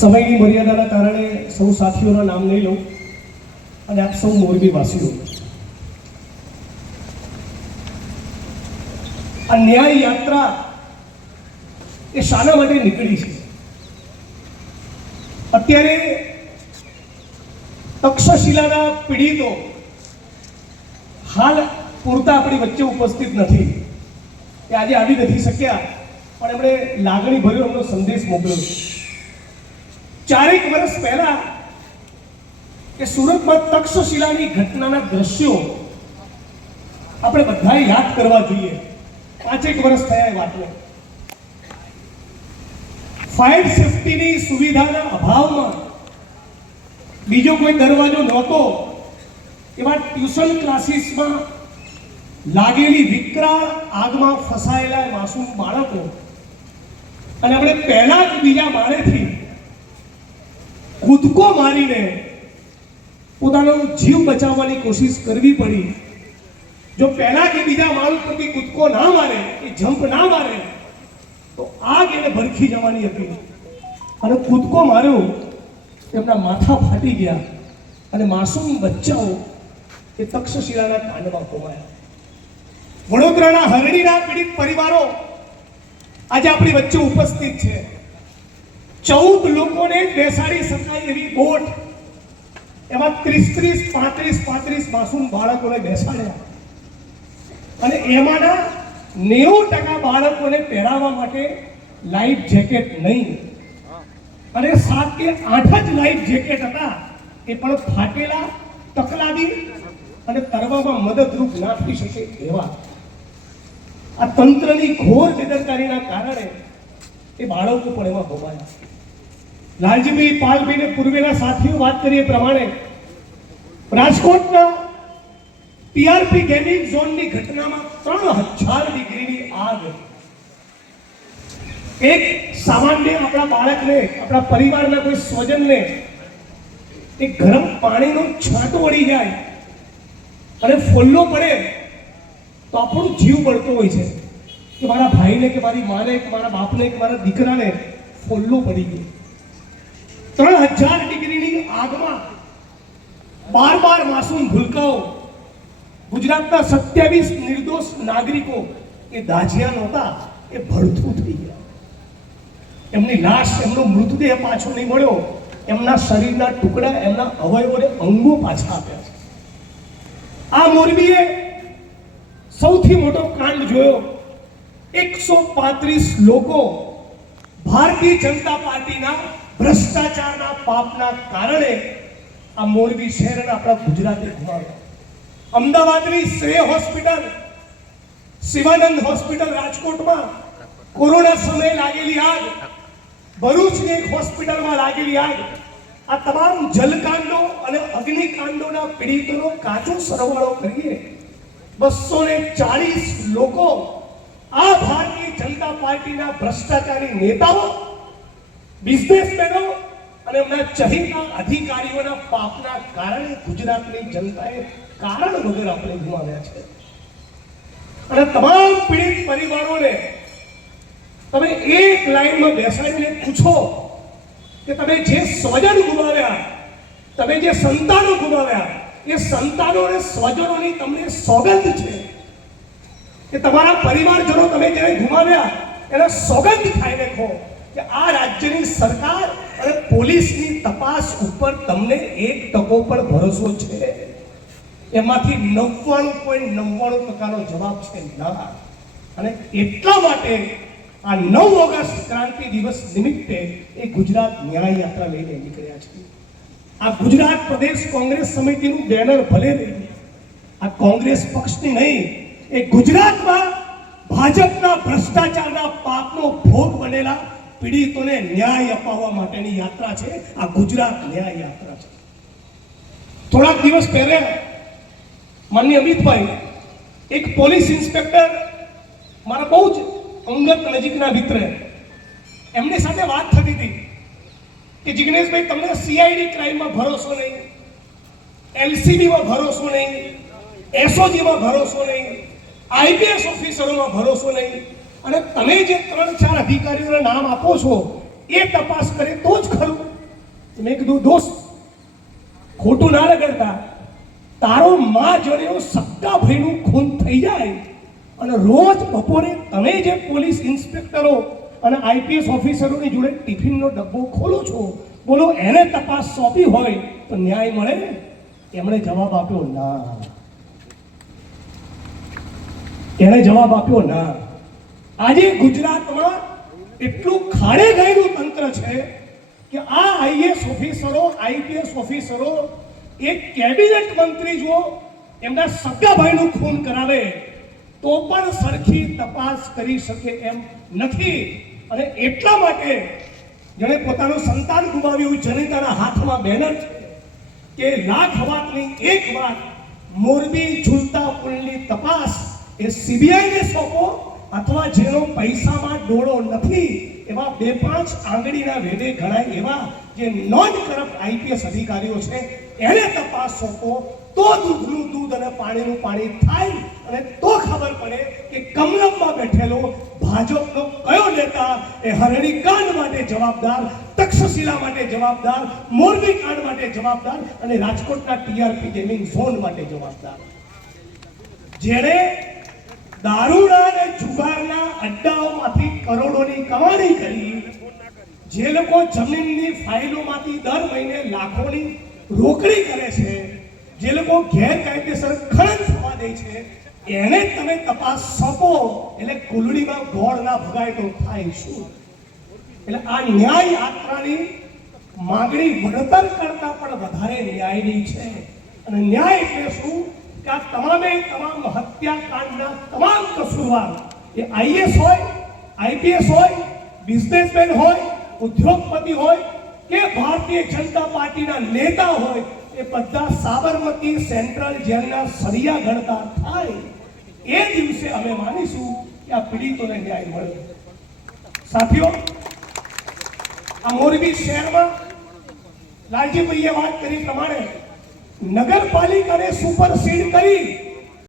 સમયની મર્યાદાના કારણે સૌ સાથીઓના નામ નહીં લઉં અને આપ સૌ મોરબીવાસીઓ, આ ન્યાય યાત્રા એ શાના માટે નીકળી છે? અત્યારે તક્ષશિલાના પીડિતો હાલ પૂરતા આપણી વચ્ચે ઉપસ્થિત નથી, એ આજે આવી નથી શક્યા, પણ એમણે લાગણી ભર્યો એમનો સંદેશ મોકલ્યો. 4 વર્ષ પહેલા કે સુરતમાં તક્ષશિલાની ઘટનાના દ્રશ્યો આપણે બધા યાદ કરવા જોઈએ. 5 વર્ષ થયા એ વાતને. ફાયર સેફટીની સુવિધાના અભાવમાં બીજો કોઈ દરવાજો નહોતો એવા ટ્યુશન ક્લાસીસમાં લાગેલી વિકરાળ આગમાં ફસાયેલા માસૂમ બાળકો, અને આપણે પહેલા જ બીજા માળેથી કૂદકો મારીને પોતાનો જીવ બચાવવાની કોશિશ કરવી પડી. જો પહેલા કે બીજા માળ પરથી કૂદકો ના મારે, એ જમ્પ ના મારે, તો આગ એને ભરખી જવાની હતી. અને કૂદકો માર્યો, એમના માથા ફાટી ગયા અને માસૂમ બચ્ચાઓ એ તક્ષશિલાના કાંડમાં ખોવાયા. વડોદરાના હરણીના પીડિત પરિવારો આજે આપણી વચ્ચે ઉપસ્થિત છે. 14 લોકોને બેસાડી શકાય એવી બોટ, એમાં 30, 35 માસૂમ બાળકોને બેસાડ્યા, અને એમાંના 90% બાળકોને પહેરાવવા માટે લાઈફ જેકેટ નહીં, અને 7 કે 8 જ લાઈફ જેકેટ હતા, એ પણ ફાટેલા, તકલાદી અને તરવામાં મદદરૂપ ના થઈ શકે એવા. આ તંત્રની ઘોર બેદરકારીના કારણે એ બાળકો પણ એમાં હોવાયા. લાલજીભાઈ પાલભાઈને પૂર્વેના સાથીઓ વાત કરીએ પ્રમાણે રાજકોટના ટીઆરપી ગેમિંગ ઝોનની ઘટનામાં 3000 ડિગ્રીની આગ. એક સામાન્ય આપણા બાળકને, આપણા પરિવારના કોઈ સ્વજનને એક ગરમ પાણીનો છાંટો વળી જાય અને ફોલ્લો પડે તો આપણો જીવ બળતો હોય છે કે મારા ભાઈને કે મારી માને કે મારા બાપને કે મારા દીકરાને ફોલ્લો પડી ગયો. 3000 ડિગ્રીની આગમાં 12 માસૂમ ભૂલકાઓ, ગુજરાતના 27 નિર્દોષ નાગરિકો એ દાઝ્યા નહોતા, એ ભડથું થઈ ગયા. એમની લાશ, એમનો મૃતદેહ પાછો નહીં મળ્યો, એમના શરીરના ટુકડા, એમના અવયવોને અંગો પાછા આપ્યા છે. આ મોરબીએ સૌથી મોટો કાંડ જોયો. 135 લોકો ભારતીય જનતા પાર્ટીના ભ્રષ્ટાચારના પાપના કારણે આ મોરબી શહેરના આપણા ગુજરાતે ગુમાવ્યા. અમદાવાદની શ્રેય હોસ્પિટલ, શિવાનંદ હોસ્પિટલ રાજકોટમાં કોરોના સમયે લાગેલી આગ, ભરૂચની એક હોસ્પિટલમાં લાગેલી આગ, આ તમામ જલકાંડો અને અગ્નિકાંડોના પીડિતોનો કાચો સરવાળો કરીએ 240 લોકો આ ભારતીય જનતા પાર્ટીના ભ્રષ્ટાચારી નેતાઓ, બિઝનેસમેનો અને એમના ચહીતા અધિકારીઓના પાપના કારણે ગુજરાતની જનતાએ કારણ વગર આપણે ગુમાવ્યા છે. અને તમામ પીડિત પરિવારોને તમે એક લાઈનમાં બેસાડીને પૂછો કે તમે જે સ્વજન ગુમાવ્યા, તમે જે સંતાનો ગુમાવ્યા, એ સંતાનો અને સ્વજનોની તમને સોગંદ છે કે તમારા પરિવારજનો તમે જેને ગુમાવ્યા એનો સોગંદ ખાઈને કહો કે આ રાજ્યની સરકાર અને પોલીસની તપાસ ઉપર તમને 1% પણ ભરોસો છે? એમાંથી 99.99% જવાબ છે ના. અને એટલા માટે આ 9 ઓગસ્ટ ક્રાંતિ દિવસ નિમિત્તે એ ગુજરાત ન્યાય યાત્રા લઈને નીકળ્યા છે. આ ગુજરાત પ્રદેશ કોંગ્રેસ સમિતિનું બેનર ભલે નહીં, આ કોંગ્રેસ પક્ષની નહીં, એ ગુજરાતમાં ભાજપના ભ્રષ્ટાચારના પાપનો ભોગ બનેલા પીડિતોને ન્યાય અપાવવા માટેની યાત્રા છે. આ ગુજરાત ન્યાય યાત્રા છે. થોડાક દિવસ પહેલા માનનીય અમિતભાઈ, એક પોલીસ ઇન્સ્પેક્ટર, મારા બહુ જ અંગત નજીકના મિત્ર, એમની સાથે વાત થતી હતી કે જિગ્નેશભાઈ, તમને સીઆઈડી ક્રાઇમમાં ભરોસો નહીં, એલસીબીમાં ભરોસો નહીં, એસઓજીમાં ભરોસો નહીં, આઈપીએસ ઓફિસરોમાં ભરોસો નહીં, અને તમે જે 3-4 અધિકારીઓના નામ આપો છો એ તપાસ કરે તો જ ખરું. મેં કીધું દોસ્ત ખોટું ના રગડતા, તારો માં જણ્યો સક્કા ભાઈનું ખૂન થઈ જાય અને રોજ બપોરે તમે જે પોલીસ ઇન્સ્પેક્ટરો અને આઈપીએસ ઓફિસરોની જોડે ટિફિનનો ડબ્બો ખોલો છો, બોલો એને તપાસ સોંપી હોય તો ન્યાય મળે ને? એમણે જવાબ આપ્યો ના. એણે જવાબ આપ્યો ના. આજે ગુજરાતમાં એટલું ખાડે ગયેલું તંત્ર છે કે આ આઈએસ ઓફિસરો, આઈપીએસ ઓફિસરો એક કેબિનેટ મંત્રી જો એમના સગા ભાઈનું ખૂન કરાવે તો પણ સરખી તપાસ કરી શકે એમ નથી. અને એટલા માટે જેણે પોતાનું સંતાન ગુમાવ્યું, જનિતાના હાથમાં બેનર છે કે લાખ વાતની એક વાત, મોરબી ઝૂલતા પુલની તપાસ એ સીબીઆઈને સોંપો, અથવા જેનો પૈસામાં ડોળો નથી એવા 2-5 આંગળીના વેડે ગણાય એવા જે નોન કરપ્ટ આઈપીએસ અધિકારીઓ છે એને તપાસ સોંપો. તો દૂધનું દૂધ અને પાણીનું પાણી થાય અને તો ખબર પડે કે કમલમમાં બેઠેલો ભાજપનો કયો નેતા એ હરણી કાંડ માટે જવાબદાર, તક્ષશિલા માટે જવાબદાર, મોરબી કાંડ માટે જવાબદાર અને રાજકોટના ટીઆરપી ગેમિંગ ઝોન માટે જવાબદાર. જેણે દારૂના અને જુગારના અડ્ડાઓમાંથી કરોડોની કમાણી કરી, જે લોકો જમીનની ફાઇલોમાંથી દર મહિને લાખોની રોકડી કરે છે, જે લોકો ગેરકાયદેસર ખનન થવા દે છે, એને તમે તપાસ સોંપો એટલે કુલડીમાં ગોળ ના ભગાય તો થાય શું? એટલે આ ન્યાય યાત્રાની માંગણી વળતર કરતા પણ વધારે ન્યાયની છે. અને ન્યાય એટલે શું કે આ તમામે તમામ હત્યાકાંડના તમામ કસૂરવાર, એ આઈએસ હોય, આઈપીએસ હોય, બિઝનેસમેન હોય, ઉદ્યોગપતિ હોય કે ભારતીય જનતા પાર્ટીના નેતા હોય, એ બધા સાબરમતી સેન્ટ્રલ જેલના સળિયા ગણતા થાય એ દિવસે અમે માનીશું કે આ પીડિતોને ન્યાય મળે. સાથીઓ, આ મોરબી શહેરમાં લાલજીભાઈએ વાત કરી પ્રમાણે નગરપાલિકાને સુપરસીડ કરી